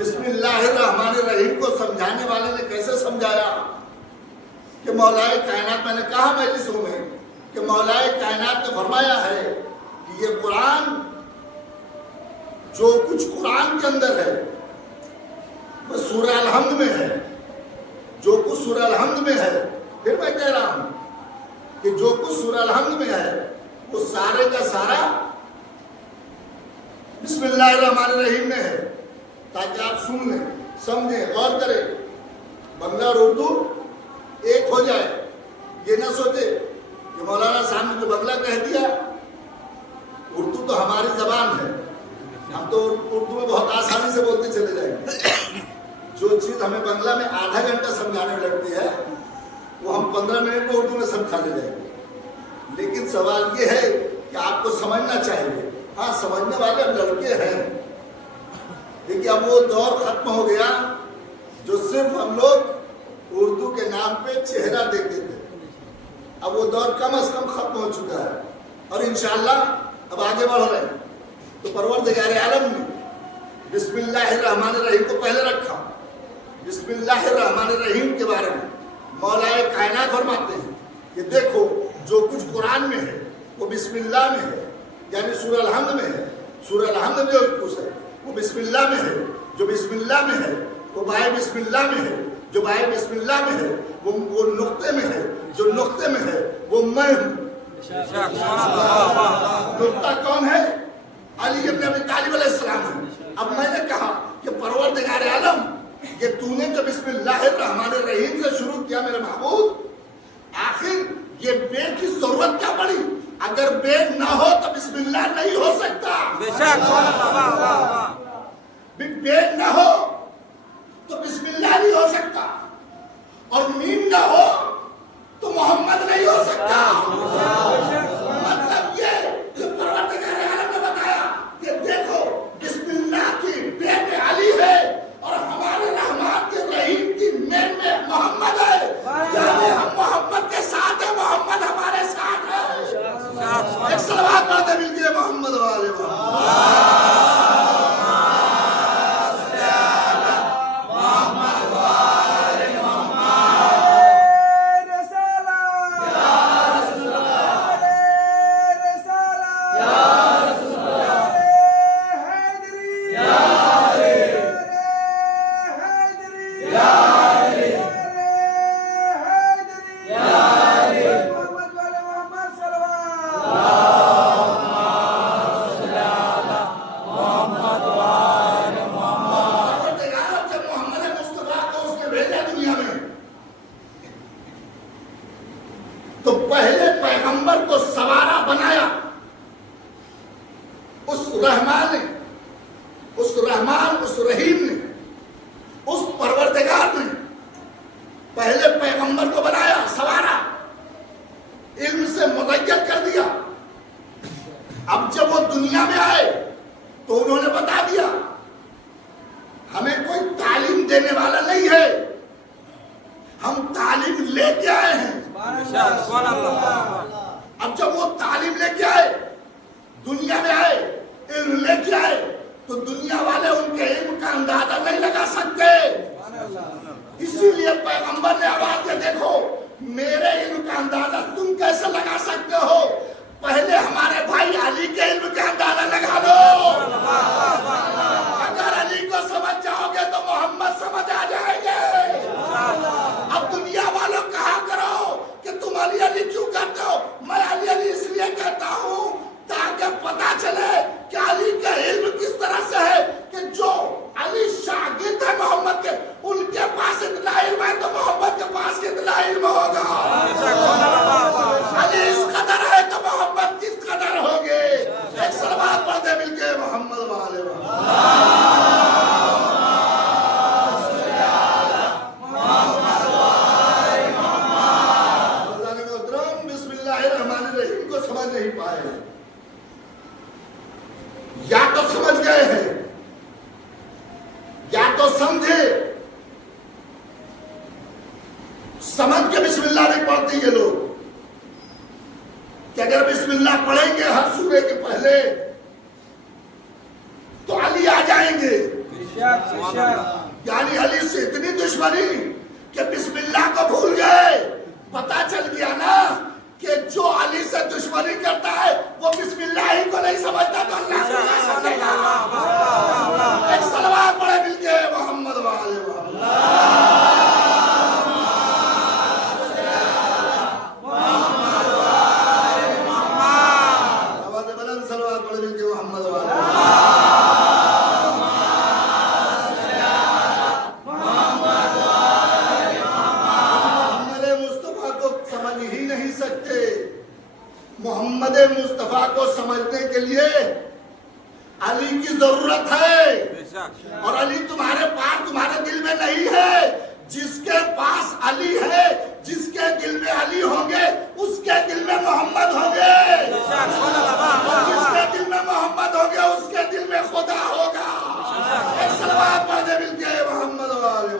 بسم اللہ الرحمن الرحیم کو سمجھانے والے نے کیسے سمجھایا کہ مولائے کائنات، میں نے کہا مجلسوں میں کہ مولائے کائنات نے فرمایا ہے کہ یہ قرآن جو کچھ قرآن کے اندر ہے وہ سورہ الحمد میں ہے، جو کچھ سورہ الحمد میں ہے، پھر میں کہہ رہا ہوں کہ جو کچھ سورہ الحمد میں ہے وہ سارے کا سارا بسم اللہ الرحمن الرحیم میں ہے، تاکہ آپ سن لیں، سمجھیں، غور کریں، بنگلہ اور اردو ایک ہو جائے۔ یہ نہ سوچے کہ مولانا صاحب نے جو بنگلہ کہہ دیا، اردو تو ہماری زبان ہے، ہم تو اردو میں بہت آسانی سے بولتے چلے جائیں گے۔ جو چیز ہمیں بنگلہ میں آدھا گھنٹہ سمجھانے میں لگتی ہے وہ ہم 15 منٹ میں اردو میں سمجھا لے جائیں گے۔ لیکن سوال یہ ہے کہ آپ کو سمجھنا چاہیے۔ ہاں، سمجھنے والے اب لڑکے ہیں، لیکن اب وہ دور ختم ہو گیا جو صرف ہم لوگ اردو کے نام پہ چہرہ دیکھتے تھے۔ اب وہ دور کم از کم ختم ہو چکا ہے، اور انشاءاللہ اب آگے بڑھ رہے ہیں۔ تو پروردگار عالم نے بسم اللہ الرحمن الرحیم کو پہلے رکھا۔ بسم اللہ الرحمن الرحیم کے بارے میں مولائے کائنات فرماتے ہیں کہ دیکھو جو کچھ قرآن میں ہے وہ بسم اللہ میں ہے، یعنی سورہ الحمد میں ہے۔ سورہ الحمد میں جو کچھ ہے وہ بسم اللہ میں ہے، جو بسم اللہ میں ہے وہ بائے بسم اللہ میں ہے، جو بائے بسم اللہ میں ہے وہ نقطے میں ہے، جو نقطے میں ہے وہ میں ہوں۔ نقطہ کون ہے؟ علی ابن ابی طالب علیہ السلام ہے۔ اب میں نے کہا کہ پروردگار عالم، یہ تو نے جو بسم اللہ الرحمن الرحیم سے شروع کیا میرے محبوب، آخر یہ بے کی ضرورت کیا پڑی؟ اگر بے نہ ہو تو بسم اللہ نہیں ہو سکتا۔ بے نہ ہو تو بسم اللہ نہیں ہو سکتا، اور میم نہ ہو تو محمد نہیں ہو سکتا۔ مطلب یہ کہ پروردگار عالم نے بتایا کہ دیکھو بسم اللہ کی بے میں علی ہے، اور ہمارے رحمان کے رحیم کی میم میں محمد ہے، یعنی ہم محمد کے ساتھ ہیں، محمد ہمارے ساتھ ہے۔ ایک صلوات پڑھتے ملتی ہے محمد والے تو پہلے پیغمبر کو سوارا بنایا اس رحمان نے، اس رحیم نے، اس پروردگار نے پہلے پیغمبر کو بنایا، سوارا، علم سے مزین کر دیا۔ اب جب وہ دنیا میں آئے تو انہوں نے بتا دیا ہمیں کوئی تعلیم دینے والا نہیں ہے، ہم تعلیم لے کے آئے ہیں۔ اب جب وہ تعلیم لے کے آئے، دنیا میں آئے، علم لے کے آئے، تو دنیا والے ان کے علم کا اندازہ نہیں لگا سکتے۔ اسی لیے پیغمبر نے آواز دیا، دیکھو میرے علم کا اندازہ تم کیسے لگا سکتے ہو؟ پہلے ہمارے بھائی علی کے علم کا اندازہ لگا لو۔ اگر علی کو سمجھ جاؤ گے تو محمد سمجھ آ جائیں گے۔ اب دنیا والوں کہا کرو کہ تم علی علی کیوں کرتے ہو؟ میں علی علی اس لیے کہتا ہوں تاکہ پتا چلے کہ علی کا علم کس طرح سے ہے کہ جو علی شاگرد ہے محمد کے، ان کے پاس اتنا علم ہے تو محمد کے پاس کتنا علم ہوگا۔ علی اس قدر ہے تو محمد کس قدر ہوگے۔ ایک صلوات پڑھتے مل کے محمد والے سمجھ نہیں پائے، یا تو سمجھ گئے ہیں یا تو سمجھے، سمجھ کے بسم اللہ نہیں پڑھتے یہ لوگ کہ اگر بسم اللہ پڑھیں گے ہر سورے کے پہلے تو علی آ جائیں گے۔ یعنی علی سے اتنی دشمنی کہ بسم اللہ کو بھول گئے. پتا چل گیا نا کہ جو علی سے دشمنی کرتا ہے وہ بسم اللہ ہی کو نہیں سمجھتا تو اللہ سے کیا سمجھے گا. ایک صلوات پڑھے مل کے محمد والے محمد مصطفیٰ کو سمجھنے کے لیے علی کی ضرورت ہے. اور علی تمہارے پاس تمہارے دل میں نہیں ہے. جس کے پاس علی ہے جس کے دل میں علی ہوں گے اس کے دل میں محمد ہوں گے. جس کے دل میں محمد ہوں گے اس کے دل میں خدا ہوگا. ایک صلوات پڑھ دے مل کے محمد والے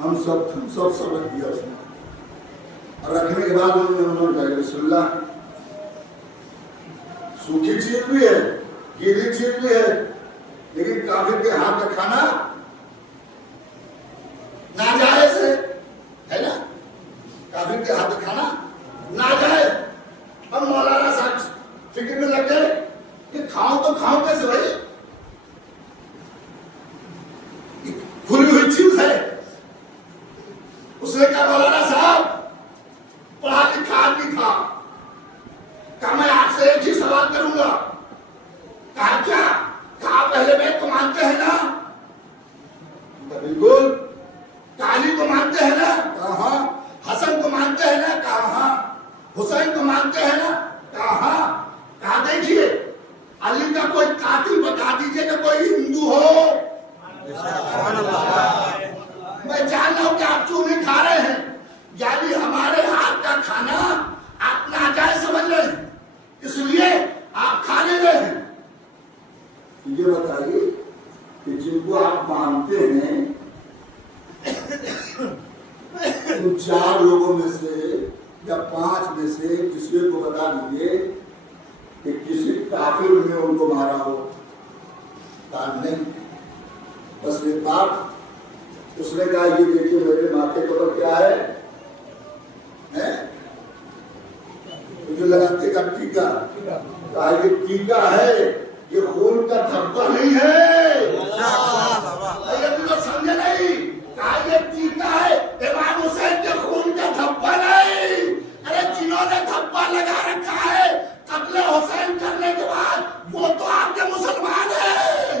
ہم سب سبق دیا اس نے. اور رکھنے کے بعد انہوں نے کہا رسول اللہ سوکھی چیز بھی ہے گیلی چیز بھی ہے لیکن کافر کے ہاتھ کا کھانا ناجائز ہے نا. کافر کے ہاتھ کا کھانا ناجائز. ہم مولانا صاحب فکر میں لگ گئے کہ کھاؤں تو کھاؤں کیسے بھائی, کھلی ہوئی چیز ہے. اس نے کہا مولانا صاحب پڑھا لکھا آدمی تھا, کہا میں آپ سے ایک ہی سوال کروں گا. کہا کیا؟ کہا پہلے بیت کو مانتے ہیں نا؟ بالکل. کہا علی کو مانتے ہیں نا؟ کہا ہاں. حسن کو مانتے ہیں نا؟ کہا ہاں. حسین کو مانتے ہیں نا؟ کہا ہاں. کہا دیکھیے علی کا کوئی قاتل بتا دیجئے کہ کوئی ہندو ہو. میں جان رہا ہوں کہ آپ کیوں نہیں کھا رہے ہیں, یعنی ہمارے ہاتھ کا کھانا آپ ناجائز سمجھ رہے ہیں اس لیے آپ کھانے گئے ہیں. یہ بتائیے کہ جن کو آپ مانتے ہیں ان 4 لوگوں میں سے یا 5 میں سے کسی کو بتا دیجیے کہ کسی کافر نے ان کو مارا ہو. نہیں, بس ایک بات اس نے کہا یہ دیکھیے میرے ماتھے کے اوپر کیا ہے, جو لگاتے کا ٹیکا. کہا یہ ٹیکا ہے, یہ خون کا دھبا نہیں ہے. سمجھے نہیں؟ کہا یہ ٹیکا ہے امام حسین کے خون کا دھبا نہیں. ارے جنہوں نے دھبا لگا رکھا ہے قتل حسین کرنے کے بعد وہ تو آپ کے مسلمان ہیں.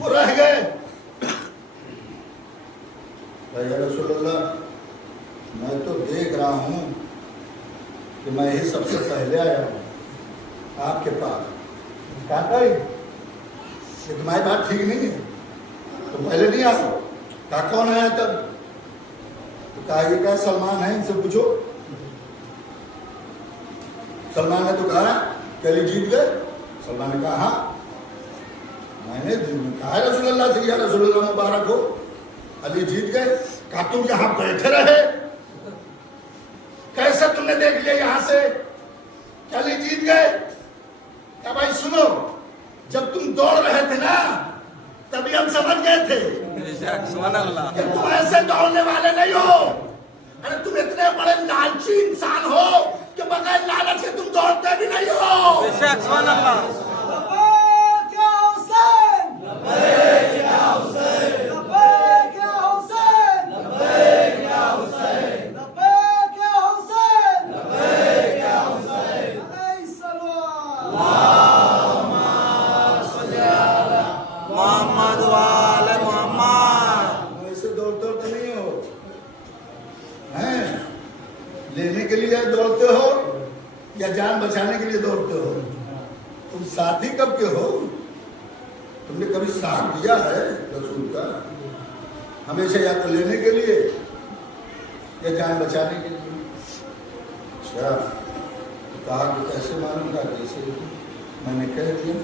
وہ رہ گئے. یا رسول اللہ میں تو دیکھ رہا ہوں کہ میں ہی سب سے پہلے آیا ہوں آپ کے پاس. کہا یہ تمہاری بات ٹھیک نہیں ہے, تم پہلے نہیں آؤ. کہا کون آیا تب؟ تو کہا یہ کہا سلمان ہے, ان سے پوچھو. سلمان نے تو کہا کہ علی جیت گئے. سلمان نے کہا ہاں میں نے کہا رسول اللہ سے, یا رسول اللہ مبارک ہو علی جیت گئے. کہا تم یہاں بیٹھے رہے, کیسے تم نے دیکھ لیا یہاں سے کہ علی جیت گئے؟ کہا بھائی سنو, جب تم دوڑ رہے تھے نا تبھی ہم سمجھ گئے تھے کہ تم ایسے دوڑنے والے نہیں ہو. ارے تم اتنے بڑے لالچی انسان ہو کہ بغیر لالچ کے تم دوڑتے بھی نہیں ہو. لینے کے لیے دوڑتے ہو یا جان بچانے کے لیے دوڑتے ہو؟ تم ساتھی کب کے ہو؟ تم نے کبھی ساتھ دیا ہے رسول کا؟ ہمیشہ یا تو لینے کے لیے یا جان بچانے کے لیے. اچھا کہا کہ کیسے معلوم تھا؟ جیسے میں نے کہہ دیا,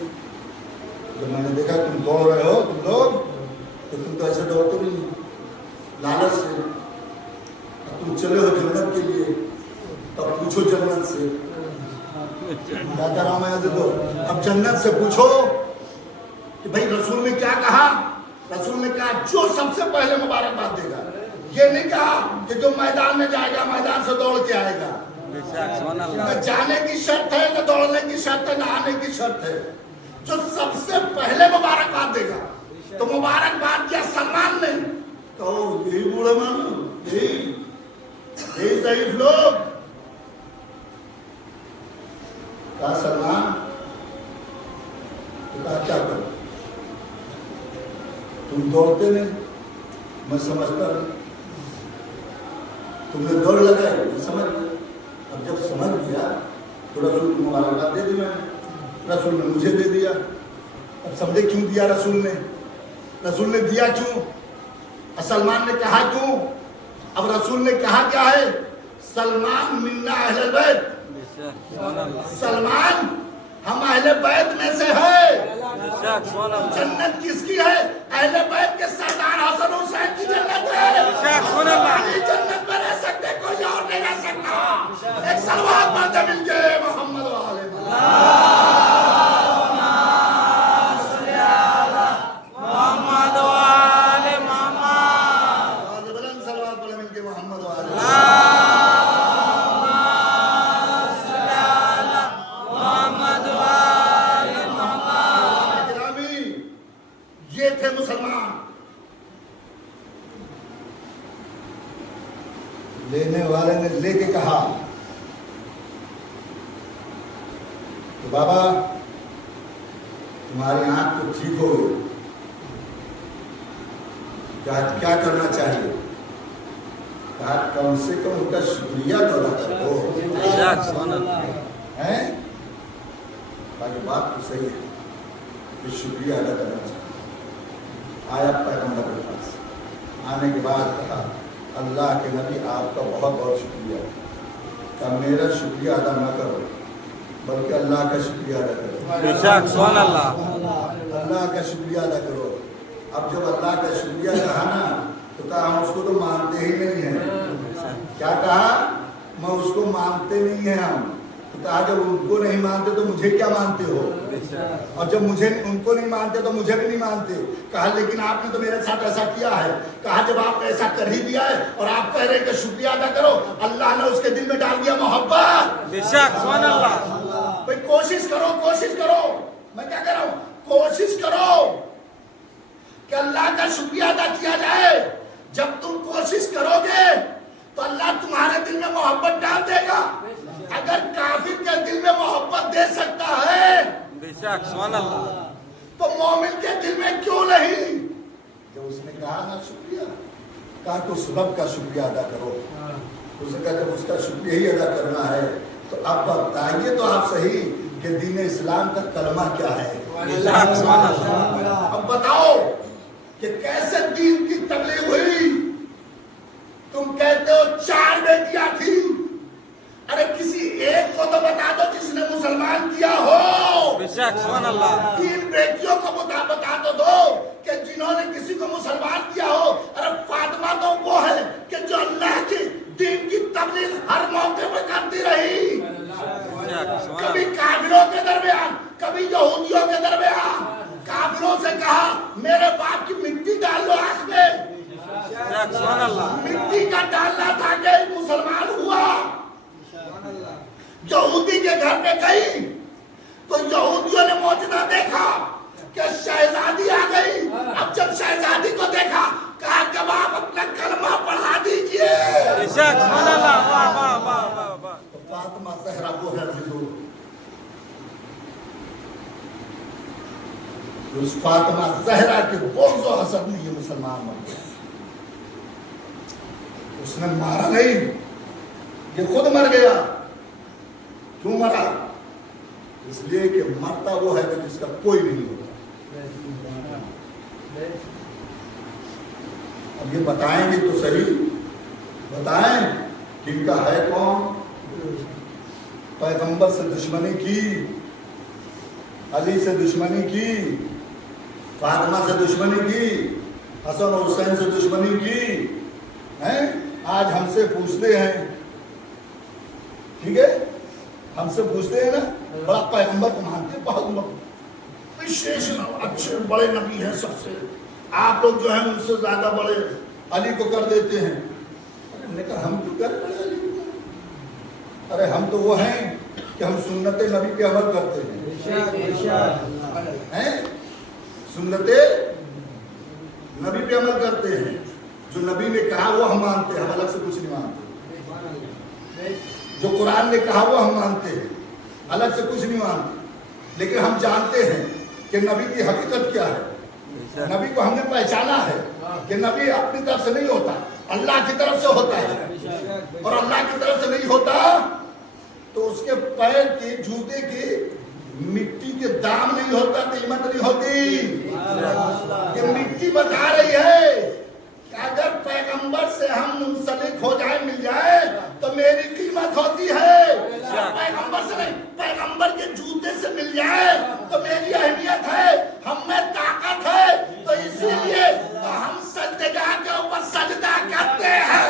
جب میں نے دیکھا تم دوڑ رہے ہو تم لوگ تو تم تو ایسے دوڑتے نہیں لالچ سے. تم چلے ہو جنت کے لیے تب پوچھو جنت سے. کیا کہہ رہا ہوں میں دیکھو, اب جنت سے پوچھو کہ بھائی رسول نے کیا کہا. رسول نے کہا جو سب سے پہلے مبارکباد دے گا. یہ نہیں کہا کہ جو میدان میں جائے گا میدان سے دوڑ کے آئے گا. نہ جانے کی شرط ہے, نہ دوڑنے کی شرط ہے, نہ آنے کی شرط ہے. جو سب سے پہلے مبارکباد دے گا. تو مبارکباد کیا سلمان نے تو یہی بوڑھے مانو, یہی ضعیف لوگ. کہا سلمان تو کہا کیا کرو, تم دوڑتے نہیں میں سمجھتا نہیں, تم نے دوڑ لگائی میں سمجھ گیا. اب جب سمجھ گیا تو رسول کو مبارکباد دے دی میں نے. رسول نے مجھے دے دیا. اب سمجھے کیوں دیا رسول نے؟ رسول نے دیا کیوں؟ سلمان نے کہا کیوں؟ اب رسول نے کہا کیا ہے؟ سلمان منا اہل البیت, سلمان ہم اہل بیت میں سے ہے. جنت کس کی ہے؟ اہل بیت کے سردار حسن حسین کی جنت ہے. جنت میں رہ سکتے, کوئی اور نہیں رہ سکتا. ایک صلوات پڑھتے مل کے محمد والے لینے والے نے لے کے کہا کہ بابا تمہاری آنکھ تو ٹھیک ہو گئی, کیا کرنا چاہیے؟ کہا کم سے کم ان کا شکریہ تو ادا کرو. بات تو صحیح ہے کہ شکریہ ادا کرنا چاہیے. آیا پیغمبر کے پاس آنے کے بعد کہا اللہ کے نبی آپ کا بہت بہت شکریہ. کہ میرا شکریہ ادا نہ کرو بلکہ اللہ کا شکریہ ادا کرو. اللہ کا شکریہ ادا کرو. اب جب اللہ کا شکریہ کہا نا تو کہا ہم اس کو تو مانتے ہی نہیں ہیں. کیا کہا؟ میں اس کو مانتے نہیں ہیں ہم. تو کہا جب ان کو نہیں مانتے تو مجھے کیا مانتے ہو, اور جب مجھے ان کو نہیں مانتے تو مجھے بھی نہیں مانتے. کہا لیکن آپ نے تو میرے ساتھ ایسا کیا ہے. کہا جب آپ نے ایسا کر ہی دیا ہے اور آپ کہہ رہے ہیں کہ شکریہ ادا کرو, اللہ نے اس کے دل میں ڈال دیا محبت. بھائی کوشش کرو, کوشش کرو. میں کیا کہہ رہا ہوں, کوشش کرو کہ اللہ کا شکریہ ادا کیا جائے. جب تم کوشش کرو گے تو اللہ تمہارے دل میں محبت ڈال دے گا. اگر کافر کے دل میں محبت دے سکتا ہے تو مومن کے دل میں کیوں نہیں. جب اس نے کہا نا شکریہ, کہا تو اس رب کا شکریہ ادا کرو. اس نے کہا جب اس کا شکریہ ہی ادا کرنا ہے تو اب بتائیے تو آپ صحیح کہ دین اسلام کا کلمہ کیا ہے. اب بتاؤ کہ کیسے دین کی تبلیغ ہوئی. تم کہتے ہو 4 بیٹیاں تھی, ارے کسی ایک کو تو بتا دو جس نے مسلمان کیا ہو. 3 بیٹیوں کو بتا تو دو کہ جنہوں نے کسی کو مسلمان کیا ہو. ارے فاطمہ تو وہ ہے کہ جو اللہ کی دین کی تبلیغ ہر موقع پہ کرتی رہی, کبھی کافروں کے درمیان, کبھی یہودیوں کے درمیان. کافروں سے کہا میرے باپ کی مٹی ڈال لو آنکھ میں, مٹی کا ڈالنا تھا کہ مسلمان ہوا. یہودی کے گھر پہ گئی تو یہودیوں نے معجزہ دیکھا کہ شہزادی آ گئی. اب جب شہزادی کو دیکھا کہا کہ آپ اپنا کلمہ پڑھا دیجئے. فاطمہ زہرا وہ ہے حضور, اس فاطمہ زہرا کے بغض و حسد میں یہ مسلمان بن گیا. اس نے مارا نہیں, یہ خود مر گیا. کیوں مرا؟ اس لیے کہ مرتا وہ ہے کہ جس کا کوئی نہیں ہوتا. اب یہ بتائیں گے تو صحیح, بتائیں کہ ان کا ہے کون. پیغمبر سے دشمنی کی, علی سے دشمنی کی, فاطمہ سے دشمنی کی, حسن اور حسین سے دشمنی کی. آج ہم سے پوچھتے ہیں, ٹھیک ہے, ہم سے پوچھتے ہیں نا بڑا پیغمبر کو مانتے ہیں, بہت وشیش اچھے بڑے نبی ہیں سب سے, آپ لوگ جو ہیں ان سے زیادہ بڑے علی کو کر دیتے ہیں. ہم نے کہا ہم کیوں کر بڑے علی کو؟ ارے ہم تو وہ ہیں کہ ہم سنت نبی پہ عمل کرتے ہیں, سنت نبی پہ عمل کرتے ہیں. جو نبی نے کہا وہ ہم مانتے ہیں, ہم الگ سے کچھ نہیں مانتے. جو قرآن نے کہا وہ ہم مانتے ہیں, الگ سے کچھ نہیں مانتے. لیکن ہم جانتے ہیں کہ نبی کی حقیقت کیا ہے. نبی کو ہم نے پہچانا ہے کہ نبی اپنی طرف سے نہیں ہوتا, اللہ کی طرف سے ہوتا ہے. اور اللہ کی طرف سے نہیں ہوتا تو اس کے پیر کی, جوتے کی مٹی کے دام نہیں ہوتا, قیمت نہیں ہوتی. یہ مٹی بتا رہی ہے کہ اگر پیغمبر سے ہم منسلک ہو جائے, مل جائے تو میری قیمت ہوتی ہے. پیغمبر سے نہیں, پیغمبر کے جوتے سے مل جائے تو میری اہمیت ہے, ہم میں طاقت ہے. تو اسی لیے ہم سجدگاہ کے اوپر سجدہ کرتے ہیں.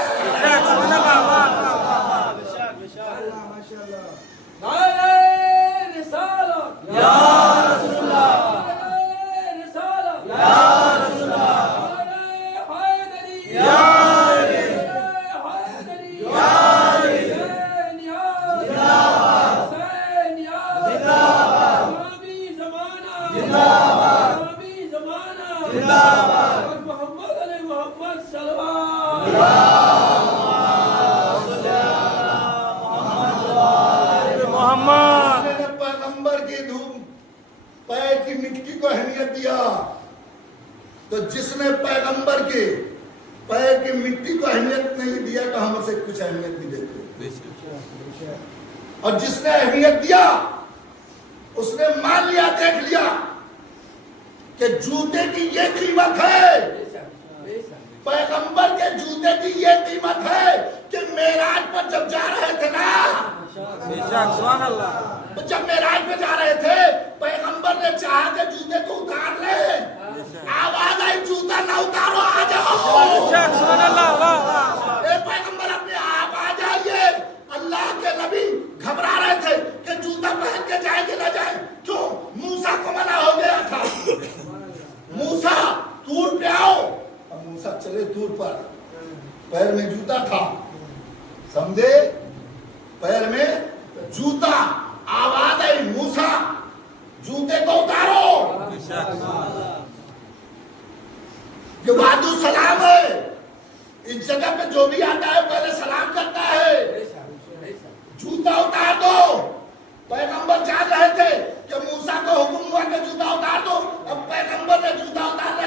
پیغمبر کی دھوم پیر کی مٹی کو اہمیت دیا, تو جس نے پیغمبر کے پیر کی مٹی کو اہمیت نہیں دیا تو ہم اسے کچھ اہمیت نہیں دیتے. اور جس نے اہمیت دیا اس نے مان لیا, دیکھ لیا کہ جوتے کی یہ قیمت ہے, پیغمبر کے جوتے کی یہ قیمت ہے کہ معراج پر جب جا رہے تھے نا, جب معراج پہ جا رہے تھے پیغمبر نے چاہا کہ جوتے کو اتار لے, آواز آئی جوتا نہ اتارو, آ جاؤ. اے پیغمبر اپنے آپ آ جائیے. اللہ کے نبی گھبرا رہے تھے کہ جوتا پہن کے جائیں گے نہ جائیں. کیوں؟ موسیٰ کو منع ہو گیا تھا, موسیٰ طور پہ آؤ. اب موسیٰ چلے طور پر, پیر میں جوتا تھا, سمجھے, پیر میں جوتا. آواز آئی موسیٰ جوتے کو اتارو. یہ وعدو سلام ہے, اس جگہ پہ جو بھی آتا ہے پہلے سلام کرتا ہے. جوتا اتار دو. پیغمبر جان رہے تھے کہ موسیٰ کو حکم ہوا کہ جوتا اتار دو. اب پیغمبر نے جوتا اتارنا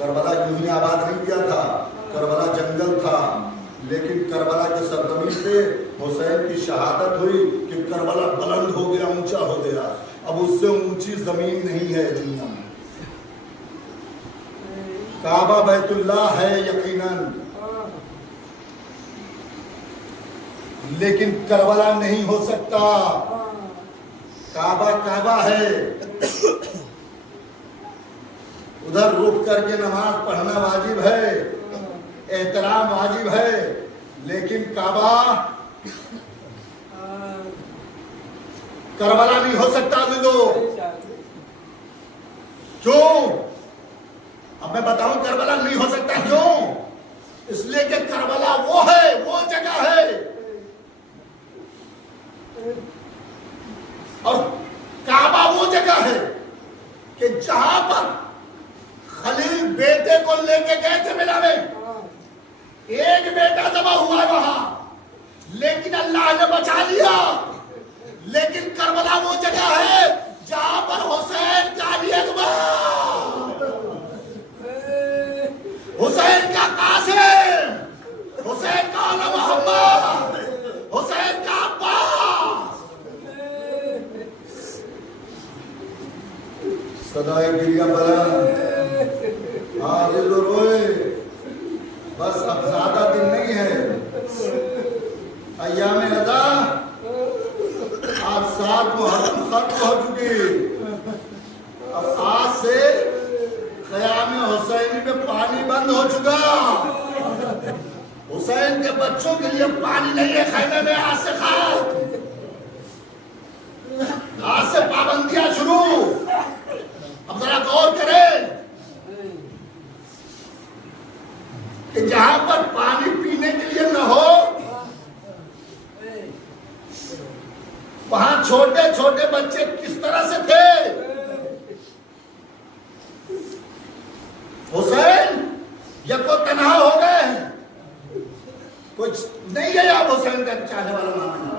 کربلا یوں ہی آباد نہیں کیا تھا، کربلا جنگل تھا، لیکن کربلا کے سرزمین پہ حسین کی شہادت ہوئی کہ کربلا بلند ہو گیا، اونچا ہو گیا، اب اس سے اونچی زمین نہیں ہے دنیا میں۔ کعبہ بیت اللہ ہے یقیناً، لیکن کربلا نہیں ہو سکتا۔ کعبہ کعبہ ہے، ادھر رک کر کے نماز پڑھنا واجب ہے، احترام واجب ہے، لیکن کعبہ کربلا نہیں ہو سکتا عزیزو۔ کیوں؟ اب میں بتاؤں کربلا نہیں ہو سکتا کیوں؟ اس لیے کہ کربلا وہ ہے، وہ جگہ ہے، اور کعبہ وہ جگہ ہے کہ جہاں پر خلیل بیٹے کو لے کے گئے تھے مینا میں، ایک بیٹا ذبح ہوا ہے وہاں، لیکن اللہ نے بچا لیا۔ لیکن کربلا وہ جگہ ہے جہاں پر حسین کا علی اکبر، حسین کا قاسم، حسین کا اعلی محمد، حسین کا عباس، صدائے گریہ بلند، عاجز و روئے، بس اب زیادہ دن نہیں ہے، ایام رضا آج سال محرم ختم ہو چکی، اب آج سے خیام حسینی میں پانی بند ہو چکا، حسین کے بچوں کے لیے پانی نہیں ہے خیمے میں، آج سے خاک، آج سے پابندیاں شروع۔ اب ذرا غور کریں کہ جہاں پر پانی پینے کے لیے نہ ہو وہاں چھوٹے چھوٹے بچے کس طرح سے تھے۔ حسین یا کو تنہا ہو گئے ہیں، کچھ نہیں ہے آپ حسین کا چاہنے والا ماننا،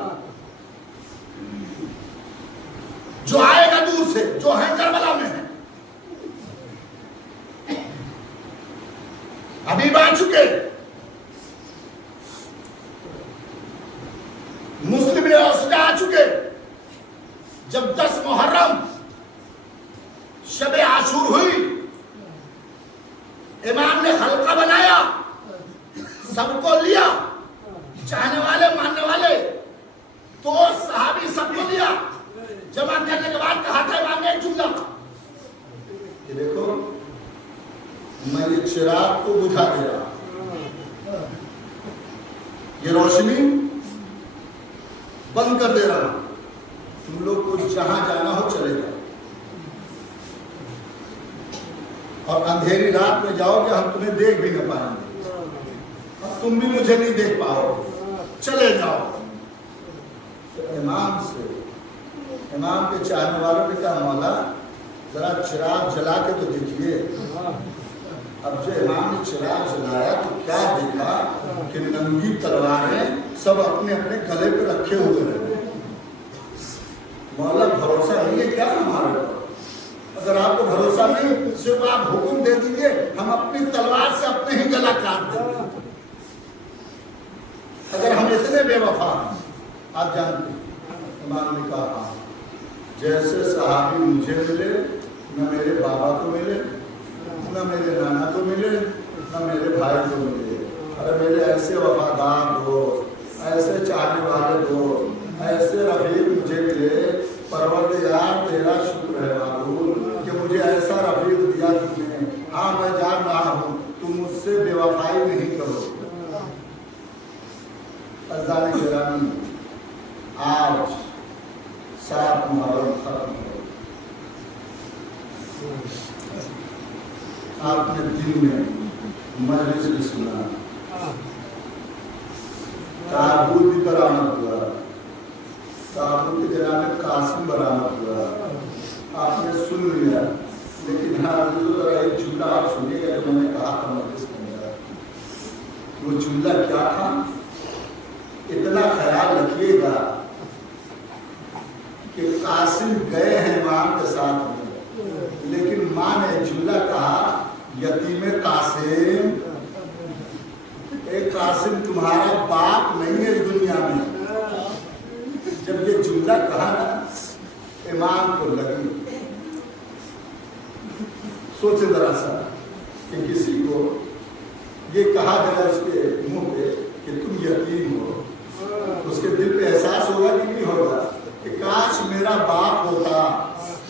جو آئے گا دور سے، جو ہے کربلا میں ہے، ابھی آ چکے، مسلم یونیورسٹی آ چکے۔ جب 10 محرم شب عاشور ہوئی، امام نے حلقہ بنایا، سب کو لیا، چاہنے والے ماننے والے، تو صحابی سب کو لیا، جمع کرنے کے بعد کہا تھا امام نے ایک جملہ کہ دیکھو میں یہ چراغ کو بجھا دے رہا، یہ روشنی بند کر دے رہا، تم لوگ کو جہاں جانا ہو چلے جاؤ، اور اندھیری رات میں جاؤ گے ہم تمہیں دیکھ بھی نہ پائیں گے، اور تم بھی مجھے نہیں دیکھ پاؤ، چلے جاؤ۔ امام کے چاہنے والوں نے کہا مولا ذرا چراغ جلا کے تو دیکھیے۔ اب جو امام نے چراغ جلایا تو کیا دیکھا کہ ننگی تلواریں سب اپنے اپنے گلے پہ رکھے ہوئے رہے۔ مولا بھروسہ نہیں ہے کیا ہمارے پر؟ اگر آپ کو بھروسہ نہیں صرف آپ حکم دے دیجئے ہم اپنی تلوار سے اپنے ہی گلا کاٹ دیں گے۔ اگر ہم اتنے بے وفا ہیں، آپ جانتے امام نے کہا جیسے صحابی مجھے ملے نہ میرے بابا کو ملے، نہ میرے نانا کو ملے، نہ میرے بھائی کو ملے، ارے میرے ایسے وفادار دوست، ایسے چاہنے والے دوست، ایسے رفیق مجھے ملے، پروردگار تیرا شکر ہے معبود کہ مجھے ایسا رفیق دیا تم نے۔ ہاں میں جان رہا ہوں تم مجھ سے بے وفائی نہیں کرو۔ عزیزان گرامی، آج 7 محرم ختم ہو، آپ نے دن میں مجلس بھی سنا، تابوت بھی برآمد ہوا، تابوت کے جناب قاسم برآمد ہوا، آپ نے سن لیا، لیکن ہاں ذرا ایک جملہ آپ سنیے گا جو میں نے کہا تھا مجلس کے اندر۔ وہ جملہ کیا تھا؟ اتنا خیال رکھیے گا کہ قاسم گئے ہیں امام کے ساتھ میں، لیکن ماں نے جملہ کہا یتیم قاسم، ایک قاسم تمہارا باپ نہیں ہے اس دنیا میں. جب یہ جملہ کہا نا امام کو لگی. سوچے ذرا سا کہ کسی کو یہ کہا جائے اس کے منہ پہ کہ تم یتیم ہو، اس کے دل پہ احساس ہوگا کہ نہیں ہوگا کہ کاش میرا باپ ہوتا.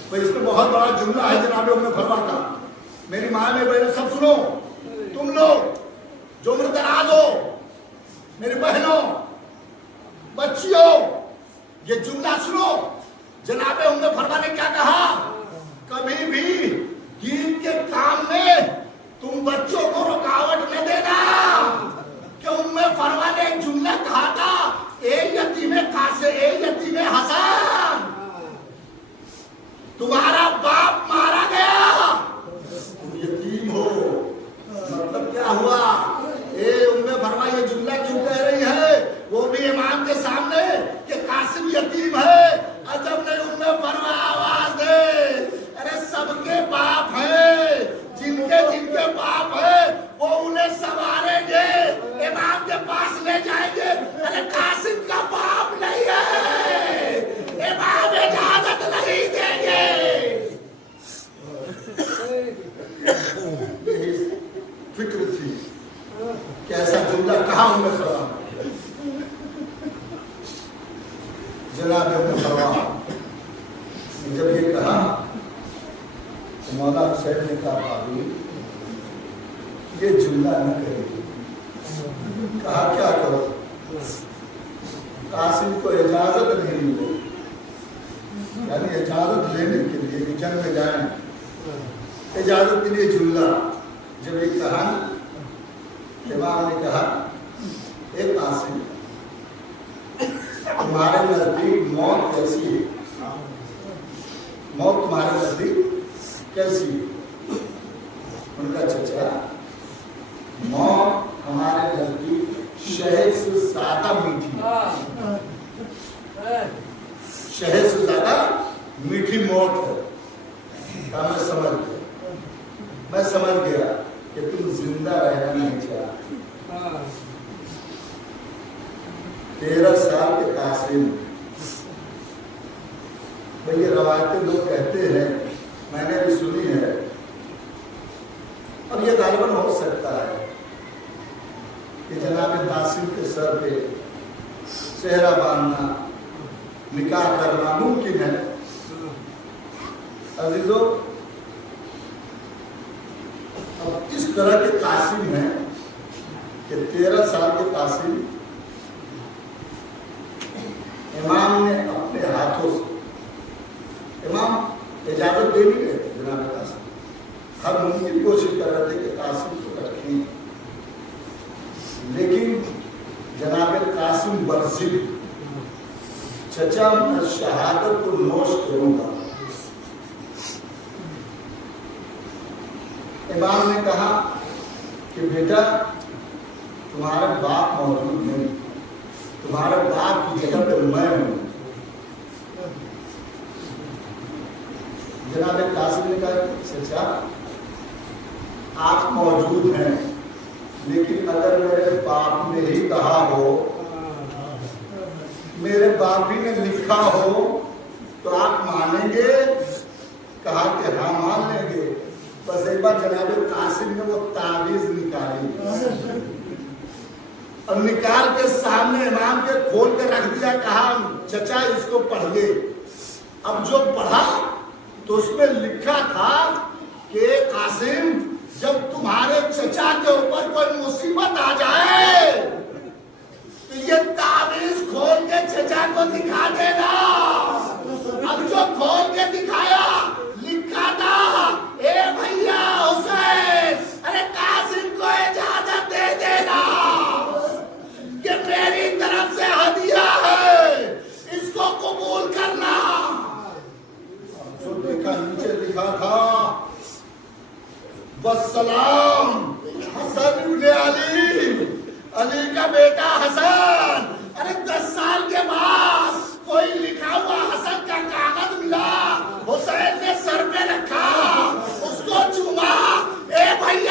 بھائی اس میں بہت بڑا جملہ ہے جناب ام فرما کا. میری ماں میں بہنوں سب سنو، تم لوگ جو عمر دراز ہو، میری بہنوں بچیوں، یہ جملہ سنو. جناب ام فرما نے کیا کہا؟ کبھی بھی دین کے کام میں تم بچوں کو رکاوٹ نہ دینا. کہ ام فرما نے ایک جملہ کہا تھا، اے یتیم قاسم، اے یتیم حسن، تمہارا باپ مارا گیا، تم یتیم ہو. مطلب کیا ہوا؟ اے ام فرما یہ جملہ کیوں کہہ رہی ہے وہ بھی امام کے سامنے کہ قاسم یتیم ہے؟ عجب نہیں ام فرما آواز دے، ارے سب کے باپ ہیں، جن کے باپ ہیں وہ انہیں سنواریں گے، امام کے پاس لے جائیں گے. ارے قاسم کا باپ نہیں ہے، امام اجازت نہیں دیں گے. فکر تھی کیسا جملہ کہا ام فرما. جناب ام فرما جب یہ کہا تو مولا حسین نے کہا بھابی یہ جملہ نہ کرے. کہا کیا کرو؟ قاسم کو اجازت نہیں ملے، یعنی اجازت لینے کے لیے کہ جنگ میں جائیں، اجازت کے لیے جملہ. جب یہ کہا امام نے کہا اے قاسم تمہارے نزدیک موت کیسی ہے؟ موت تمہارے نزدیک کیسی ہے؟ ان کا چچا موت ہمارے نزدیک شہد سے زیادہ میٹھی، شہد سے زیادہ میٹھی موت ہے. میں سمجھ گیا کہ تم زندہ رہنا نہیں چاہتے. 13 سال کے قاسم، بھئی یہ روایتیں لوگ کہتے ہیں، میں نے بھی سنی ہے اور یہ غالباً ہو سکتا ہے کہ جناب قاسم کے سر پہ صحرا باندھنا، نکاح کرنا ممکن ہے. عزیزو اب اس طرح کے قاسم ہیں کہ 13 سال کے قاسم امام نے اپنے ہاتھوں سے، امام اجازت دے نہیں رہے جناب قاسم، ہر ممکن کوشش کر رہے تھے کہ قاسم کو رکھیں، لیکن جناب قاسم برضد، چچا میں شہادت کو نوش کروں گا. امام نے کہا کہ بیٹا تمہارا باپ موجود نہیں، تمہارے باپ کی جگہ پہ میں ہوں. جناب قاسم نے کہا چچا آپ موجود ہیں، لیکن اگر میرے باپ نے ہی کہا ہو، میرے باپ ہی نے لکھا ہو تو آپ مانیں گے؟ کہا کہ ہاں مان لیں گے. بس ایک بار جناب قاسم نے وہ تعویذ نکالی اور نکال کے سامنے امام کے کھول کے رکھ دیا. کہا چچا اس کو پڑھیے. اب جو پڑھا تو اس میں لکھا تھا کہ قاسم جب تمہارے چچا کے اوپر کوئی مصیبت آ جائے تو یہ تعویذ کھول کے چچا کو دکھا دینا. اب جو کھول کے دکھایا لکھا تھا اے بھیا حسین، ارے قاسم کو اجازت دے دینا کہ میری طرف سے ہدیہ ہے، اس کو قبول کرنا. جو دیکھا نیچے لکھا تھا والسلام حسن ابن علی، علی کا بیٹا حسن. ارے 10 سال کے بعد کوئی لکھا ہوا حسن کا کاغذ ملا، حسین نے سر پہ رکھا، اس کو چوما. اے بھیا